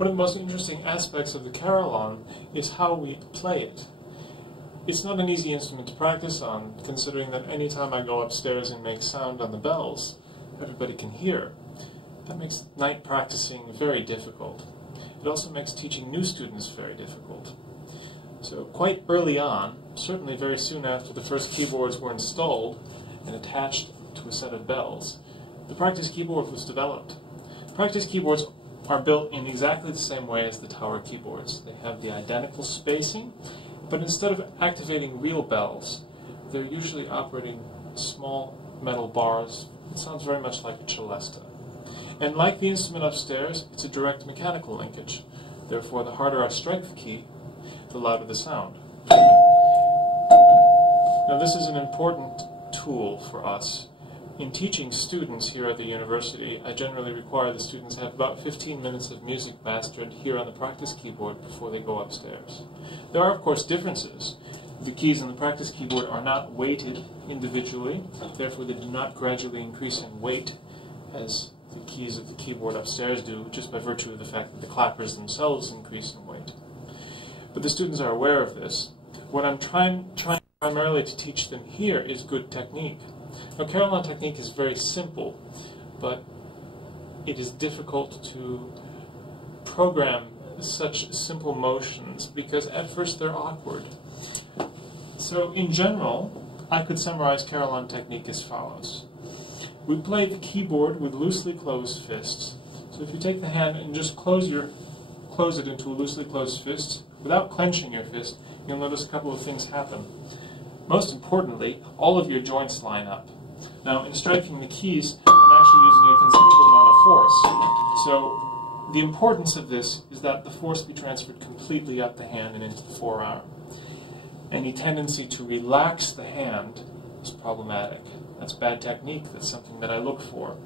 One of the most interesting aspects of the carillon is how we play it. It's not an easy instrument to practice on, considering that any time I go upstairs and make sound on the bells, everybody can hear. That makes night practicing very difficult. It also makes teaching new students very difficult. So quite early on, certainly very soon after the first keyboards were installed and attached to a set of bells, the practice keyboard was developed. Practice keyboards are built in exactly the same way as the tower keyboards. They have the identical spacing, but instead of activating real bells, they're usually operating small metal bars. It sounds very much like a celesta. And like the instrument upstairs, it's a direct mechanical linkage. Therefore, the harder I strike the key, the louder the sound. Now, this is an important tool for us. In teaching students here at the university, I generally require the students have about 15 minutes of music mastered here on the practice keyboard before they go upstairs. There are, of course, differences. The keys on the practice keyboard are not weighted individually, therefore they do not gradually increase in weight as the keys of the keyboard upstairs do, just by virtue of the fact that the clappers themselves increase in weight. But the students are aware of this. What I'm trying primarily to teach them here is good technique. Now, carillon technique is very simple, but it is difficult to program such simple motions because at first they're awkward. So in general, I could summarize carillon technique as follows. We play the keyboard with loosely closed fists. So if you take the hand and just close it into a loosely closed fist, without clenching your fist, you'll notice a couple of things happen. Most importantly, all of your joints line up. Now, in striking the keys, I'm actually using a considerable amount of force. So the importance of this is that the force be transferred completely up the hand and into the forearm. Any tendency to relax the hand is problematic. That's bad technique. That's something that I look for.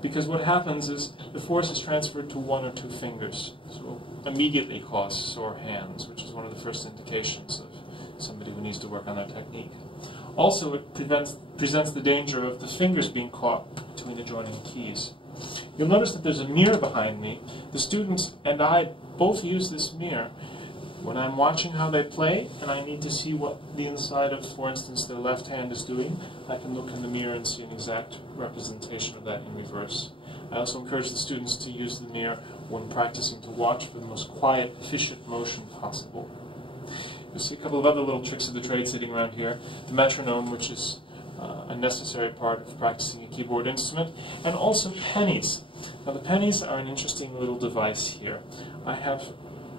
Because what happens is the force is transferred to one or two fingers. So it will immediately cause sore hands, which is one of the first indications of somebody who needs to work on their technique. Also, it presents the danger of the fingers being caught between the joining keys. You'll notice that there's a mirror behind me. The students and I both use this mirror when I'm watching how they play, and I need to see what the inside of, for instance, their left hand is doing. I can look in the mirror and see an exact representation of that in reverse. I also encourage the students to use the mirror when practicing to watch for the most quiet, efficient motion possible. You'll see a couple of other little tricks of the trade sitting around here. The metronome, which is a necessary part of practicing a keyboard instrument, and also pennies. Now, the pennies are an interesting little device here. I have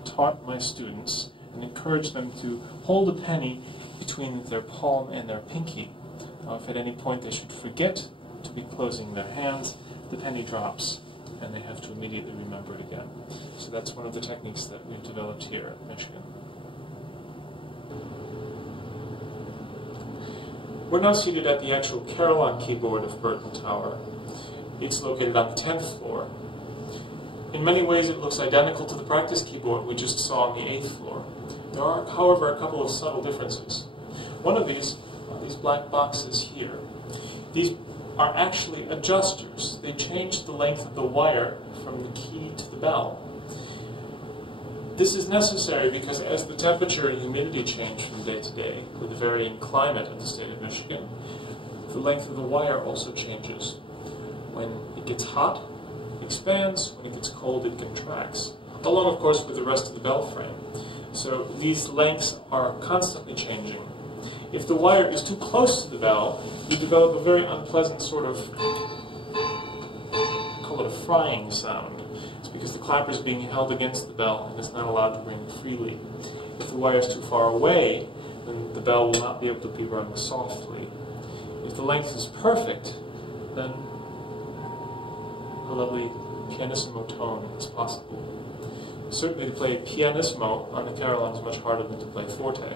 taught my students and encouraged them to hold a penny between their palm and their pinky. Now, if at any point they should forget to be closing their hands, the penny drops, and they have to immediately remember it again. So that's one of the techniques that we've developed here at Michigan. We're now seated at the actual carillon keyboard of Burton Tower. It's located on the 10th floor. In many ways, it looks identical to the practice keyboard we just saw on the 8th floor. There are, however, a couple of subtle differences. One of these are these black boxes here. These are actually adjusters. They change the length of the wire from the key to the bell. This is necessary because as the temperature and humidity change from day to day with the varying climate of the state of Michigan, the length of the wire also changes. When it gets hot, it expands. When it gets cold, it contracts, along, of course, with the rest of the bell frame. So these lengths are constantly changing. If the wire is too close to the bell, you develop a very unpleasant sort of, call it a frying sound. It's because the clapper is being held against the bell and is not allowed to ring freely. If the wire is too far away, then the bell will not be able to be rung softly. If the length is perfect, then a lovely pianissimo tone is possible. Certainly to play pianissimo on the carillon is much harder than to play forte.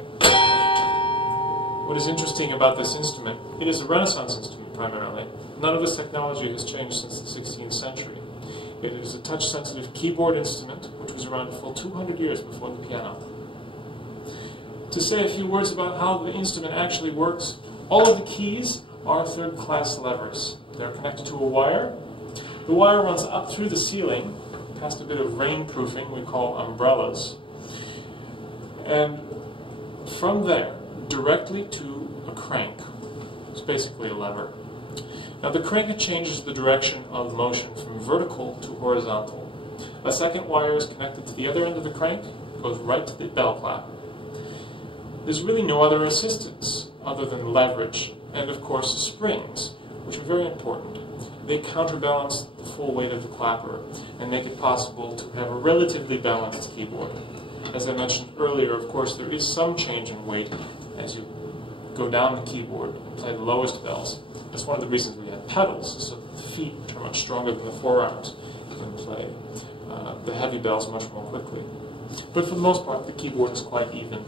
What is interesting about this instrument, it is a Renaissance instrument primarily. None of this technology has changed since the 16th century. It is a touch-sensitive keyboard instrument which was around a full 200 years before the piano. To say a few words about how the instrument actually works, all of the keys are third-class levers. They're connected to a wire. The wire runs up through the ceiling, past a bit of rainproofing we call umbrellas. And from there, directly to a crank. It's basically a lever. Now the crank changes the direction of motion from vertical to horizontal. A second wire is connected to the other end of the crank, goes right to the bell clapper. There's really no other assistance other than leverage and, of course, springs, which are very important. They counterbalance the full weight of the clapper and make it possible to have a relatively balanced keyboard. As I mentioned earlier, of course, there is some change in weight as you go down the keyboard and play the lowest bells. That's one of the reasons we have pedals, so that the feet, which are much stronger than the forearms, can play the heavy bells much more quickly. But for the most part, the keyboard is quite even.